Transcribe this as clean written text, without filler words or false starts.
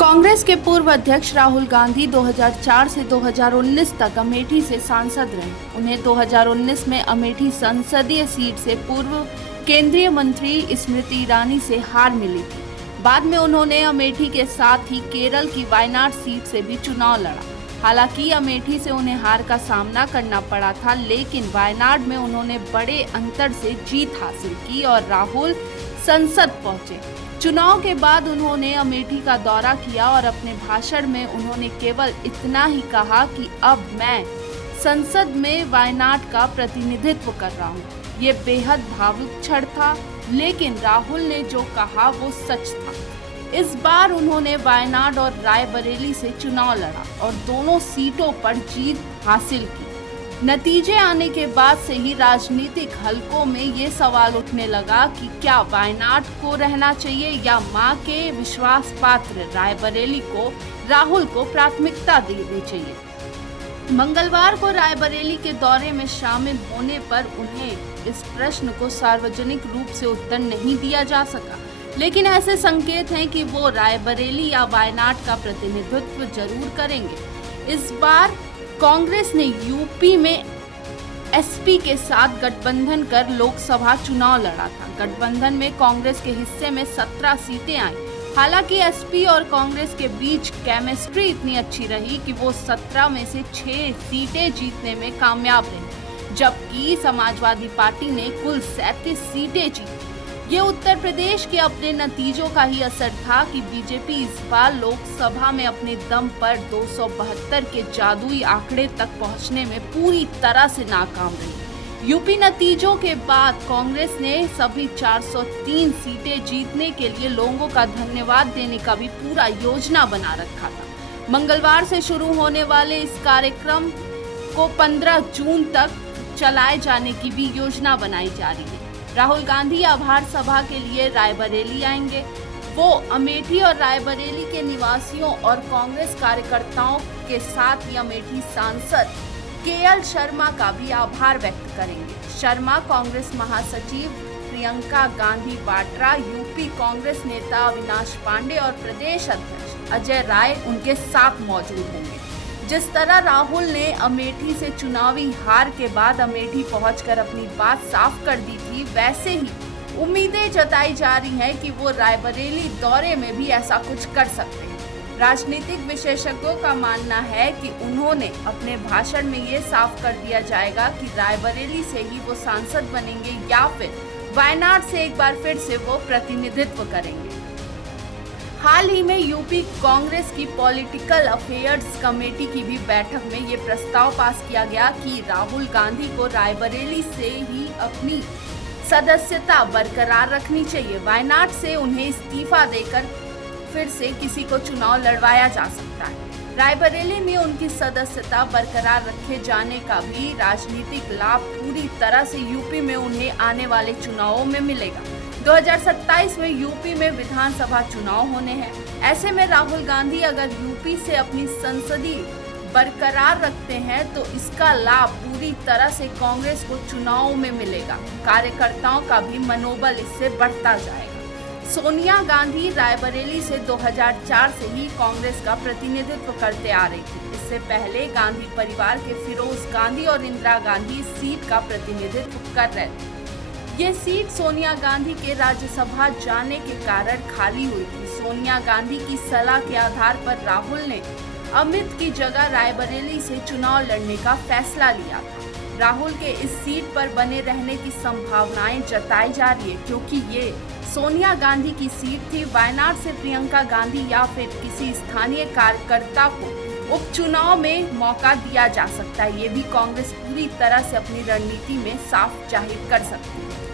कांग्रेस के पूर्व अध्यक्ष राहुल गांधी 2004 से 2019 तक अमेठी से सांसद रहे। उन्हें 2019 में अमेठी संसदीय सीट से पूर्व केंद्रीय मंत्री स्मृति ईरानी से हार मिली थी। बाद में उन्होंने अमेठी के साथ ही केरल की वायनाड सीट से भी चुनाव लड़ा। हालांकि अमेठी से उन्हें हार का सामना करना पड़ा था, लेकिन वायनाड में उन्होंने बड़े अंतर से जीत हासिल की और राहुल संसद पहुंचे। चुनाव के बाद उन्होंने अमेठी का दौरा किया और अपने भाषण में उन्होंने केवल इतना ही कहा कि अब मैं संसद में वायनाड का प्रतिनिधित्व कर रहा हूँ। ये बेहद भावुक क्षण था, लेकिन राहुल ने जो कहा वो सच था। इस बार उन्होंने वायनाड और रायबरेली से चुनाव लड़ा और दोनों सीटों पर जीत हासिल की। नतीजे आने के बाद से ही राजनीतिक हलकों में ये सवाल उठने लगा कि क्या वायनाड को रहना चाहिए या मां के विश्वास पात्र रायबरेली को राहुल को प्राथमिकता देनी चाहिए। मंगलवार को रायबरेली के दौरे में शामिल होने पर उन्हें इस प्रश्न को सार्वजनिक रूप से उत्तर नहीं दिया जा सका, लेकिन ऐसे संकेत हैं कि वो रायबरेली या वायनाड का प्रतिनिधित्व जरूर करेंगे। इस बार कांग्रेस ने यूपी में एसपी के साथ गठबंधन कर लोकसभा चुनाव लड़ा था। गठबंधन में कांग्रेस के हिस्से में 17 सीटें आई। हालांकि एसपी और कांग्रेस के बीच केमिस्ट्री इतनी अच्छी रही कि वो 17 में से 6 सीटें जीतने में कामयाब रही, जबकि समाजवादी पार्टी ने कुल 37 सीटें जीती। ये उत्तर प्रदेश के अपने नतीजों का ही असर था कि बीजेपी इस बार लोकसभा में अपने दम पर 272 के जादुई आंकड़े तक पहुंचने में पूरी तरह से नाकाम रही। यूपी नतीजों के बाद कांग्रेस ने सभी 403 सीटें जीतने के लिए लोगों का धन्यवाद देने का भी पूरा योजना बना रखा था। मंगलवार से शुरू होने वाले इस कार्यक्रम को 15 जून तक चलाए जाने की भी योजना बनाई जा रही है। राहुल गांधी आभार सभा के लिए रायबरेली आएंगे। वो अमेठी और रायबरेली के निवासियों और कांग्रेस कार्यकर्ताओं के साथ ही अमेठी सांसद केएल शर्मा का भी आभार व्यक्त करेंगे। शर्मा कांग्रेस महासचिव प्रियंका गांधी वाड्रा, यूपी कांग्रेस नेता अविनाश पांडे और प्रदेश अध्यक्ष अजय राय उनके साथ मौजूद होंगे। जिस तरह राहुल ने अमेठी से चुनावी हार के बाद अमेठी पहुंचकर अपनी बात साफ कर दी थी, वैसे ही उम्मीदें जताई जा रही हैं कि वो रायबरेली दौरे में भी ऐसा कुछ कर सकते हैं। राजनीतिक विशेषज्ञों का मानना है कि उन्होंने अपने भाषण में ये साफ कर दिया जाएगा कि रायबरेली से ही वो सांसद बनेंगे या फिर वायनाड से एक बार फिर से वो प्रतिनिधित्व करेंगे। हाल ही में यूपी कांग्रेस की पॉलिटिकल अफेयर्स कमेटी की भी बैठक में ये प्रस्ताव पास किया गया कि राहुल गांधी को रायबरेली से ही अपनी सदस्यता बरकरार रखनी चाहिए। वायनाड से उन्हें इस्तीफा देकर फिर से किसी को चुनाव लड़वाया जा सकता है। रायबरेली में उनकी सदस्यता बरकरार रखे जाने का भी राजनीतिक लाभ पूरी तरह से यूपी में उन्हें आने वाले चुनावों में मिलेगा। 2027 में यूपी में विधानसभा चुनाव होने हैं। ऐसे में राहुल गांधी अगर यूपी से अपनी संसदीय बरकरार रखते हैं तो इसका लाभ पूरी तरह से कांग्रेस को चुनाव में मिलेगा। कार्यकर्ताओं का भी मनोबल इससे बढ़ता जाएगा। सोनिया गांधी रायबरेली से 2004 से ही कांग्रेस का प्रतिनिधित्व करते आ रही थी। इससे पहले गांधी परिवार के फिरोज गांधी और इंदिरा गांधी इस सीट का प्रतिनिधित्व कर रहे थे। ये सीट सोनिया गांधी के राज्यसभा जाने के कारण खाली हुई थी। सोनिया गांधी की सलाह के आधार पर राहुल ने अमित की जगह रायबरेली से चुनाव लड़ने का फैसला लिया था। राहुल के इस सीट पर बने रहने की संभावनाएं जताई जा रही है, क्योंकि ये सोनिया गांधी की सीट थी। वायनाड से प्रियंका गांधी या फिर किसी स्थानीय कार्यकर्ता को उपचुनाव में मौका दिया जा सकता है। ये भी कांग्रेस पूरी तरह से अपनी रणनीति में साफ जाहिर कर सकती है।